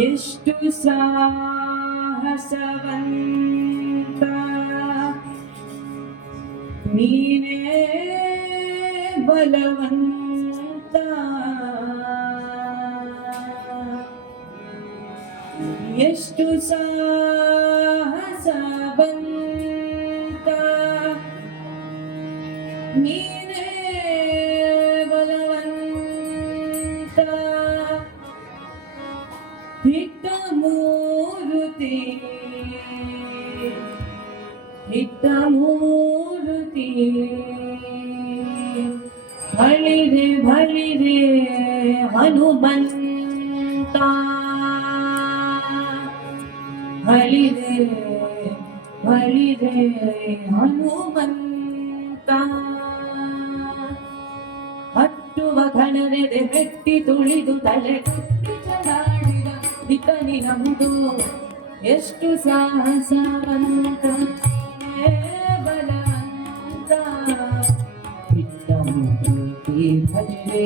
ಎಷ್ಟು ಸಾಹಸವಂತ ನೀನೇ ಬಲವಂತ ಎಷ್ಟು ಸಾಹಸವಂತ ನೀನೇ ಮೂರುತಿ ಬಳಿರೆ ಬಳಿರೆ ಹನುಮಂತ. ಬಳಿರೆ ಬಳಿರೆ ಹನುಮಂತ. ಹಟ್ಟುವ ಘನರೆದೆ ಹೆಟ್ಟಿ ತುಳಿದು ತಲೆ. ಕಟ್ಟಿ ಚಲಾಡಿದ ಇತನಿ ನಮ್ದು ಎಷ್ಟು ಸಾಹಸವಂತ ಏ ಬಲವಂತ ಇತ್ತ ಮೂರ್ತಿ ಭಜರೆ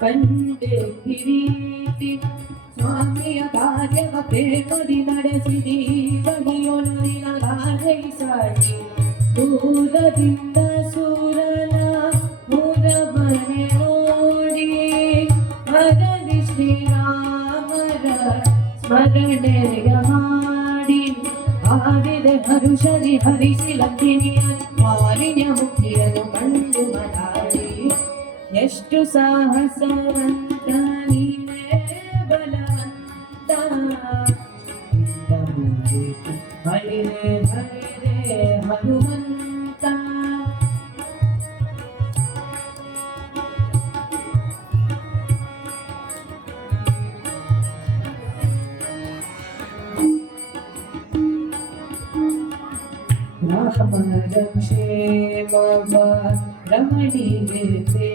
ಕಂಡೆ ಕಿರೀಟಿ ಸ್ವಾಮಿಯ ಕಾರ್ಯವ ಪ್ರೇಮದಿ ನಡೆಸಿದಿ ಬಗೆಯೊಲುವಿನ ಗಾನೈಸಾಡಿ ದೂರದಿಂದ ಸೂರನ ಮುರವನೆ ನೋಡಿ ಹರದಿ ಶ್ರೀರಾಮರ ಸ್ಮರಣೆಯ ಮಾಡಿ ಆವಿದೆ ಹರುಷದಿ ಹರಿಸಿ ಲಕ್ಷ್ಮಿಯ ಮಾಲಿನ್ಯ ಮುಖಿಯನ್ನು ಕಂಡು ಮಲಾಡಿ ಎಷ್ಟು ಸಾಹಸವಂತ ನೀನೇ ಬಲವಂತ ಹರಿರೆ ಹರಿರೆ ಹನುಮಂತ ರಾಮನ ಕ್ಷೇಮವ ರಮಣಿಗೆ ತೇಳಿ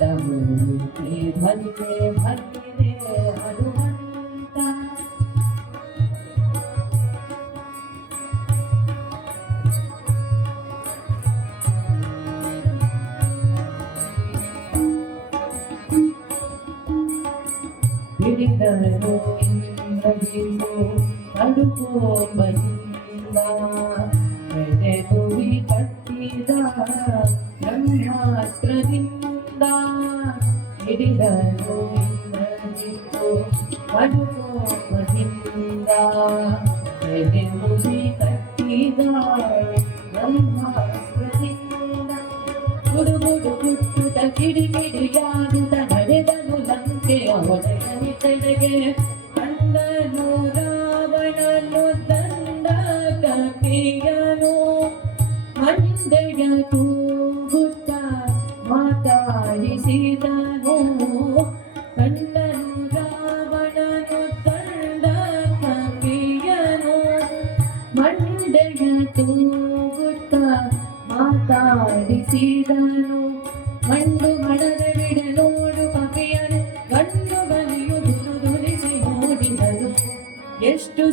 तमुते भजते भगिरे हनुमन्ता విడితను ఇంద్రజిను అనుకోబయింద మెదెను వికట్టిద బ్రహ్మాస్త్రదింద ಕಟ್ಟಿದ ಬ್ರಹ್ಮಾಸ್ತ್ರದಿಂದ ಹಿಡಿದನು ಇಂದ್ರಗಿಂದು ಅಡುಕೋ ಬಂದ ಎಡೆದುವಿ ಕಟ್ಟಿದ ಬ್ರಹ್ಮಾಸ್ತ್ರದಿಂದ ಗುಡು ಗುಡು ಗುಟ್ಟುತ ಕಿಡಿ ಕಿಡಿಯಾಗುತ್ತ ನಡೆದನು ಲಂಕೆಯ ಒಡೆಯನಿತೆಡೆಗೆ ಕಂಡನು ರಾವಣನು ದಂಡ ಕಪಿಯನು ಮಂಡೆಯ ತೂಗುತ್ತ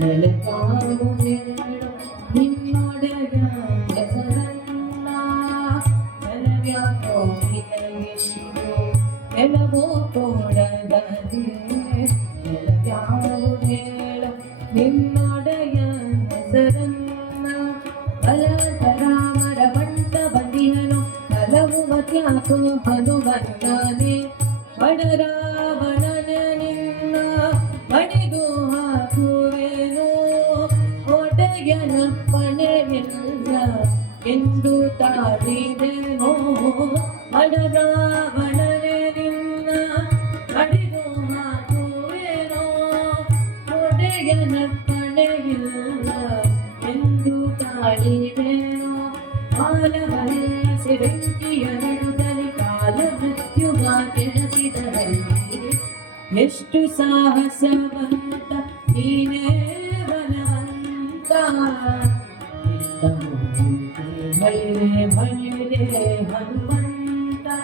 ನೆಲವೋ ಕೊಡಗನೆ ನೆಲಕಾವು ನೆರಳು ನಿನ್ನೊಡೆಯ ಹೆಸರನ್ನ ಛಲವ್ಯಾಕೋ ನಿನಗಿಷ್ಟು ನೆಲವೋ ಕೊಡಗನೆ ನೆಲಕ್ಯಾವು ಹೇಳು ನಿನ್ನೊಡೆಯ ಹೆಸರನ್ನ ಬಲವತರಾಮರ ಬಂಟ ಬಂದಿಹನು ಹಲವು ಮತ್ಯಾಕೋ ಹನುಮಂತನೇ ಬಡರಾವಣನ ಎಂದು ತಾರಿದೆನೋ ಅಡಗಾವಣನೆ ನಿನ್ನ ಮಣಿದು ಹಾಕುವೆನೋ ಒಡೆಯನಪ್ಪಣೆಯಿಲ್ಲ ಎಂದು ತಾಳಿದೆನೋ ಮಾನವರಿಸಿ ಬೆಂಕಿಯ ನಡುದಲ್ಲಿ ಕಾಲ ಮೃತ್ಯು ಕೆಣಕಿದರಲ್ಲಿ ಎಷ್ಟು ಸಾಹಸವಂತ, ನೀನೇ ಬಲವಂತ. Bhaire Bhaire हनुमन्ता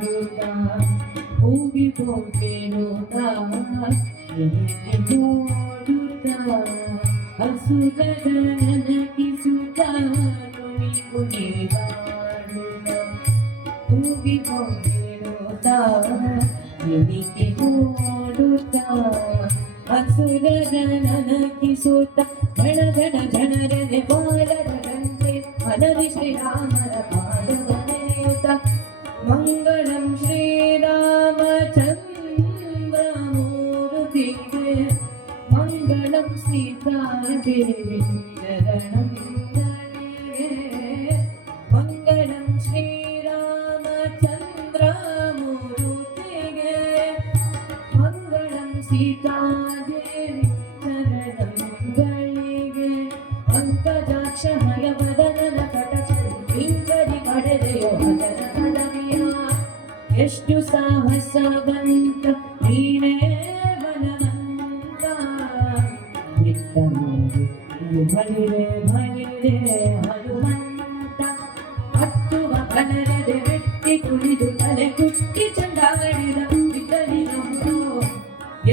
Thank you. ಹೋಗಿ ಹೋಗೆನುತ್ತ ನೋಡುತ್ತ ಹಸುಗದ ನನಗಿಸುತ್ತ ಕುಣಿ ಕುಣಿದಾಡುತ್ತ ಹೋಗಿ ಹೋಗೆನುತ್ತ ನಿನಗೆ ನೋಡುತ್ತ ಹಸುಗದ ನನಗಿಸುತ್ತ ಗಣ ಗಣ ಜನರನೆ ಬಾಲದ ಗಂಟೆ ಮನವಿ ಶ್ರೀರಾಮರ ಪಾದವ मङ्गलं श्रीरामचन्द्रमूर्तिके मङ्गलं सीतादेवी ಎಷ್ಟು ಸಾಹಸವಂತ, ನೀನೇ ಬಲವಂತ. ಬಲಿರೆ ಬಲಿರೆ ಹನುಮಂತ. ಹತ್ತುವ ಕನರದೆ ಬೆಟ್ಟಿ ಕುಳಿದು ತಲೆ ಕುಟ್ಟಿ ಚಂಡಾಡಿದ ಬಿದ್ದಲಿನಂದು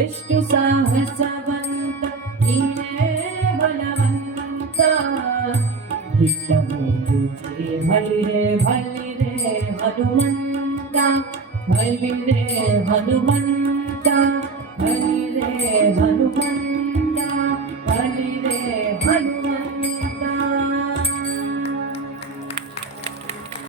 ಎಷ್ಟು ಸಾಹಸವಂತ, ನೀನೇ ಬಲವಂತ. ಬಿಟ್ಟಬಹುದು ಬಲಿರೆ ಬಲಿರೆ ಹನುಮಂತ ಬಲಿರೆ ಹನುಮಂತ